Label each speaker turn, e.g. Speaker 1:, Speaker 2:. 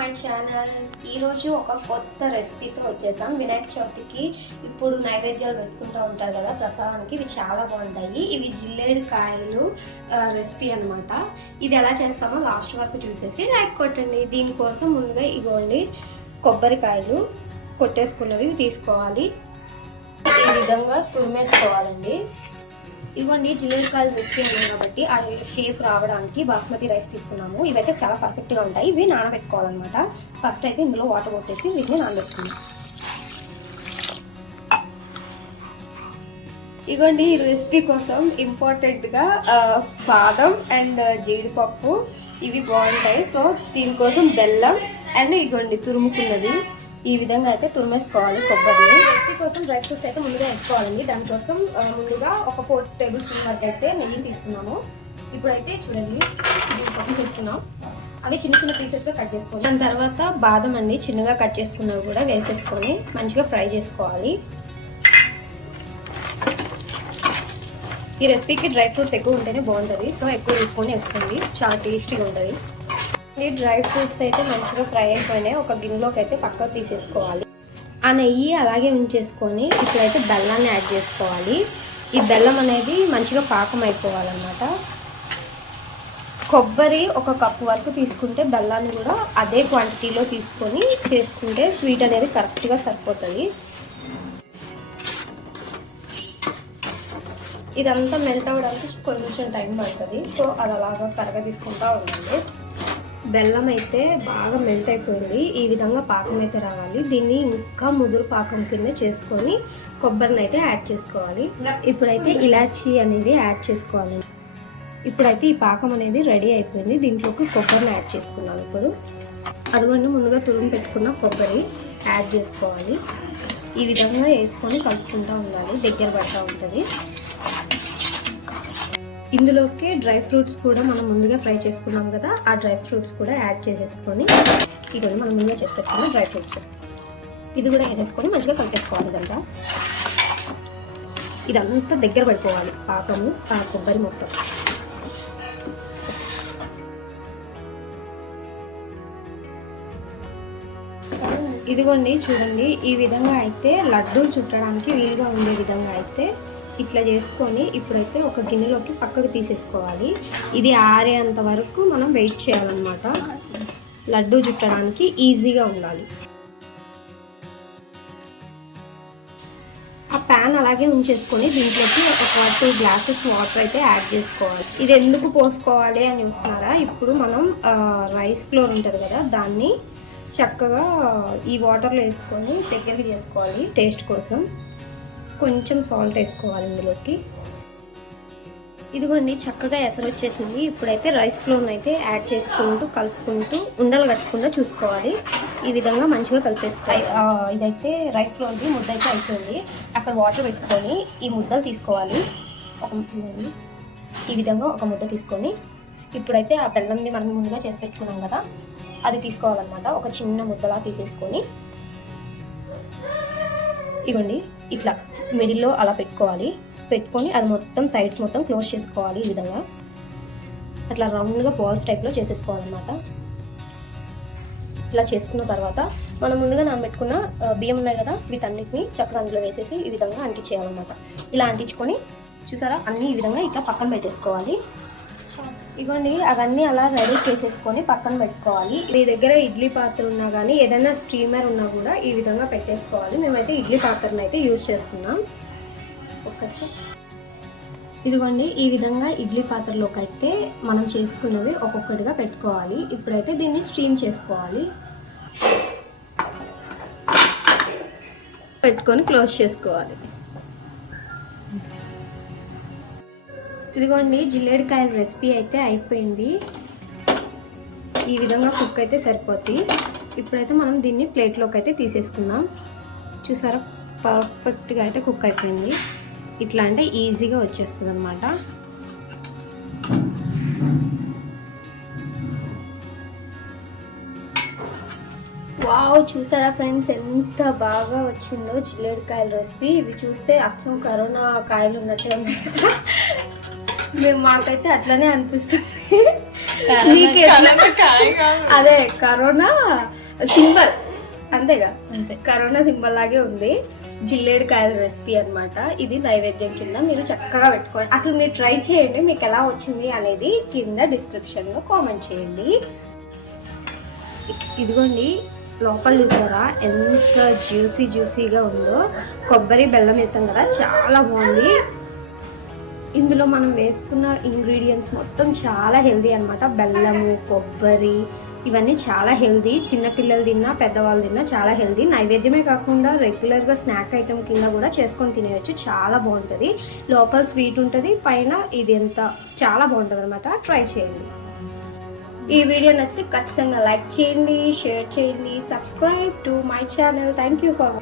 Speaker 1: My channel. ఈరోజు ఒక కొత్త రెసిపీతో వచ్చేసాం. వినాయక చవితికి ఇప్పుడు నైవేద్యాలు పెట్టుకుంటూ ఉంటారు కదా ప్రసాదానికి. ఇవి చాలా బాగుంటాయి. ఇవి జిల్లేడు కాయలు రెసిపీ అనమాట ఇది ఎలా చేస్తామో లాస్ట్ వరకు చూసేసి లైక్ కొట్టండి. దీనికోసం ముందుగా ఇగోండి కొబ్బరికాయలు కొట్టేసుకున్నవి తీసుకోవాలి. ఈ విధంగా తురిమేసుకోవాలండి. ఇదిగోండి జీలకాయలు రెసిపీ ఉన్నాయి కాబట్టి ఆ షేప్ రావడానికి బాస్మతి రైస్ తీసుకున్నాము. ఇవైతే చాలా పర్ఫెక్ట్గా ఉంటాయి. ఇవి నానబెట్టుకోవాలన్నమాట. ఫస్ట్ అయితే ఇందులో వాటర్ పోసేసి వీటిని నానబెట్టుకున్నాం ఇదిగోండి ఈ రెసిపీ కోసం ఇంపార్టెంట్గా బాదం అండ్ జీడిపప్పు ఇవి బాగుంటాయి. సో దీనికోసం బెల్లం అండ్ ఇగోండి తురుముకున్నది. ఈ విధంగా అయితే తురిమేసుకోవాలి కొబ్బరి. రెసిపీ కోసం డ్రై ఫ్రూట్స్ అయితే ముందుగా వేసుకోవాలండి. దానికోసం ముందుగా ఒక ఫోర్ టేబుల్ స్పూన్ వరకు అయితే నెయ్యి తీసుకున్నాము. ఇప్పుడైతే చూడండి జీడిపప్పు తీసుకున్నాం అవి చిన్న చిన్న పీసెస్గా కట్ చేసుకోవాలి. దాని తర్వాత బాదం అండి చిన్నగా కట్ చేసుకున్నవి కూడా వేసేసుకొని మంచిగా ఫ్రై చేసుకోవాలి. ఈ రెసిపీకి డ్రై ఫ్రూట్స్ ఎక్కువ ఉంటేనే బాగుంటుంది. సో ఎక్కువ తీసుకొని వేసుకోండి. చాలా టేస్టీగా ఉంటుంది. ఈ డ్రై ఫ్రూట్స్ అయితే మంచిగా ఫ్రై అయిపోయినాయి. ఒక గిన్నెలోకి అయితే పక్కకు తీసేసుకోవాలి. ఆ నెయ్యి అలాగే ఉంచేసుకొని ఇప్పుడైతే బెల్లాన్ని యాడ్ చేసుకోవాలి. ఈ బెల్లం అనేది మంచిగా పాకం అయిపోవాలన్నమాట. కొబ్బరి ఒక కప్పు వరకు తీసుకుంటే బెల్లాన్ని కూడా అదే క్వాంటిటీలో తీసుకొని చేసుకుంటే స్వీట్ అనేది కరెక్ట్గా సరిపోతుంది. ఇదంతా మెల్ట్ అవ్వడానికి కొంచెం టైం పడుతుంది. సో అది అలాగా కరగ తీసుకుంటా ఉండండి. బెల్లం అయితే బాగా మెల్ట్ అయిపోయింది. ఈ విధంగా పాకం అయితే రావాలి. దీన్ని ఇంకా ముదురు పాకం కింద చేసుకొని కొబ్బరిని అయితే యాడ్ చేసుకోవాలి. ఇప్పుడైతే ఇలాచీ అనేది యాడ్ చేసుకోవాలి. ఇప్పుడైతే ఈ పాకం అనేది రెడీ అయిపోయింది. దీంట్లోకి కొబ్బరిని యాడ్ చేసుకున్నాను ఇప్పుడు. అదిగోండి ముందుగా తురుము పెట్టుకున్న కొబ్బరి యాడ్ చేసుకోవాలి. ఈ విధంగా వేసుకొని కలుపుకుంటూ ఉండాలి. దగ్గర పడతా ఉంటుంది. ఇందులోకి డ్రై ఫ్రూట్స్ కూడా మనం ముందుగా ఫ్రై చేసుకున్నాం కదా ఆ డ్రై ఫ్రూట్స్ కూడా యాడ్ చేసేసుకొని ఇది మనం ముందుగా చేసి పెట్టుకున్న డ్రై ఫ్రూట్స్. ఇది కూడా వేసేసుకొని మంచిగా కలిపేసుకోవాలి కదా ఇదంతా దగ్గర పడిపోవాలి పాకము ఆ కొబ్బరి మొత్తం. ఇదిగోండి చూడండి ఈ విధంగా అయితే లడ్డూ చుట్టడానికి వీలుగా ఉండే విధంగా అయితే ఇట్లా చేసుకొని ఇప్పుడైతే ఒక గిన్నెలోకి పక్కకు తీసేసుకోవాలి. ఇది ఆరేంత వరకు మనం వెయిట్ చేయాలన్నమాట. లడ్డూ చుట్టడానికి ఈజీగా ఉండాలి. ఆ ప్యాన్ అలాగే ఉంచేసుకొని దీంట్లోకి ఒక టూ గ్లాసెస్ వాటర్ అయితే యాడ్ చేసుకోవాలి. ఇది ఎందుకు పోసుకోవాలి అని చూస్తున్నారా? ఇప్పుడు మనం రైస్ ఫ్లోర్ ఉంటుంది కదా దాన్ని చక్కగా ఈ వాటర్లో వేసుకొని దగ్గరికి చేసుకోవాలి టేస్ట్ కోసం. కొంచెం సాల్ట్ వేసుకోవాలి ఇందులోకి. ఇదిగోండి చక్కగా ఎసరు వచ్చేసింది ఇప్పుడైతే రైస్ ఫ్లోర్ అయితే యాడ్ చేసుకుంటూ కలుపుకుంటూ ఉండలు కట్టకుండా చూసుకోవాలి. ఈ విధంగా మంచిగా కలిపేసుకోవాలి ఇదైతే రైస్ ఫ్లోర్ది ముద్ద అయితే అయిపోయింది. అక్కడ వాటర్ పెట్టుకొని ఈ ముద్దలు తీసుకోవాలి. ఒక ఈ విధంగా ఒక ముద్ద తీసుకొని ఇప్పుడైతే ఆ బెల్లంది మనం ముందుగా చేసి పెట్టుకున్నాం కదా అది తీసుకోవాలన్నమాట. ఒక చిన్న ముద్దలా తీసేసుకొని. ఇవ్వండి ఇట్లా మిడిల్లో అలా పెట్టుకోవాలి. పెట్టుకొని అది మొత్తం సైడ్స్ మొత్తం క్లోజ్ చేసుకోవాలి ఈ విధంగా. అట్లా రౌండ్గా బాల్స్ టైప్లో చేసేసుకోవాలన్నమాట. ఇట్లా చేసుకున్న తర్వాత మనం ముందుగా నానబెట్టుకున్న బియ్యం ఉన్నాయి కదా వీటన్నిటిని చక్కగా అందులో వేసేసి ఈ విధంగా అంటించేయాలన్నమాట. ఇలా అంటించుకొని చూసారా? అన్నీ ఈ విధంగా ఇట్లా పక్కన పెట్టేసుకోవాలి. ఇవ్వండి అవన్నీ అలా రెడీ చేసేసుకొని పక్కన పెట్టుకోవాలి. మీ దగ్గర ఇడ్లీ పాత్ర ఉన్నా కానీ ఏదైనా స్టీమర్ ఉన్నా కూడా ఈ విధంగా పెట్టేసుకోవాలి. మేమైతే ఇడ్లీ పాత్రను అయితే యూజ్ చేస్తున్నాం. ఒక్కచ్చు ఇదిగోండి ఈ విధంగా ఇడ్లీ పాత్రలోకి అయితే మనం చేసుకున్నవి ఒక్కొక్కటిగా పెట్టుకోవాలి. ఇప్పుడైతే దీన్ని స్టీమ్ చేసుకోవాలి. పెట్టుకొని క్లోజ్ చేసుకోవాలి. ఇదిగోండి జిల్లేడికాయల రెసిపీ అయితే అయిపోయింది. ఈ విధంగా కుక్ అయితే సరిపోతుంది ఇప్పుడైతే మనం దీన్ని ప్లేట్లోకి అయితే తీసేసుకుందాం. చూసారా పర్ఫెక్ట్గా అయితే కుక్ అయిపోయింది. ఇట్లా అంటే ఈజీగా వచ్చేస్తుంది అనమాట వావ్ చూసారా ఫ్రెండ్స్ ఎంత బాగా వచ్చిందో జిల్లేడికాయల రెసిపీ. ఇవి చూస్తే అచ్చం కరోనా కాయలు ఉన్నట్టే ఉన్నాయి మేము మాకైతే అట్లనే అనిపిస్తుంది. అదే కరోనా సింబల్. అంతేగా. అంతే. కరోనా సింబల్ లాగే ఉంది. జిల్లేడు కాయల రెసిపీ అన్నమాట. ఇది నైవేద్యం కింద మీరు చక్కగా పెట్టుకోండి అసలు మీరు ట్రై చేయండి మీకు ఎలా వచ్చింది అనేది కింద డిస్క్రిప్షన్లో కామెంట్ చేయండి. ఇదిగోండి లోపల చూసారా? ఎంత జ్యూసీ జ్యూసీగా ఉందో. కొబ్బరి బెల్లం వేసాం కదా చాలా బాగుంది. ఇందులో మనం వేసుకున్న ఇంగ్రీడియంట్స్ మొత్తం చాలా హెల్దీ అన్నమాట. బెల్లము కొబ్బరి ఇవన్నీ చాలా హెల్దీ చిన్నపిల్లలు తిన్నా పెద్దవాళ్ళు తిన్నా చాలా హెల్దీ నైవేద్యమే కాకుండా రెగ్యులర్గా స్నాక్ ఐటెం కింద కూడా చేసుకొని తినేయచ్చు. చాలా బాగుంటుంది. లోపల స్వీట్ ఉంటుంది. పైన ఇది ఎంత చాలా బాగుంటుంది అనమాట ట్రై చేయండి. ఈ వీడియో నచ్చితే ఖచ్చితంగా లైక్ చేయండి షేర్ చేయండి subscribe to my channel thank you for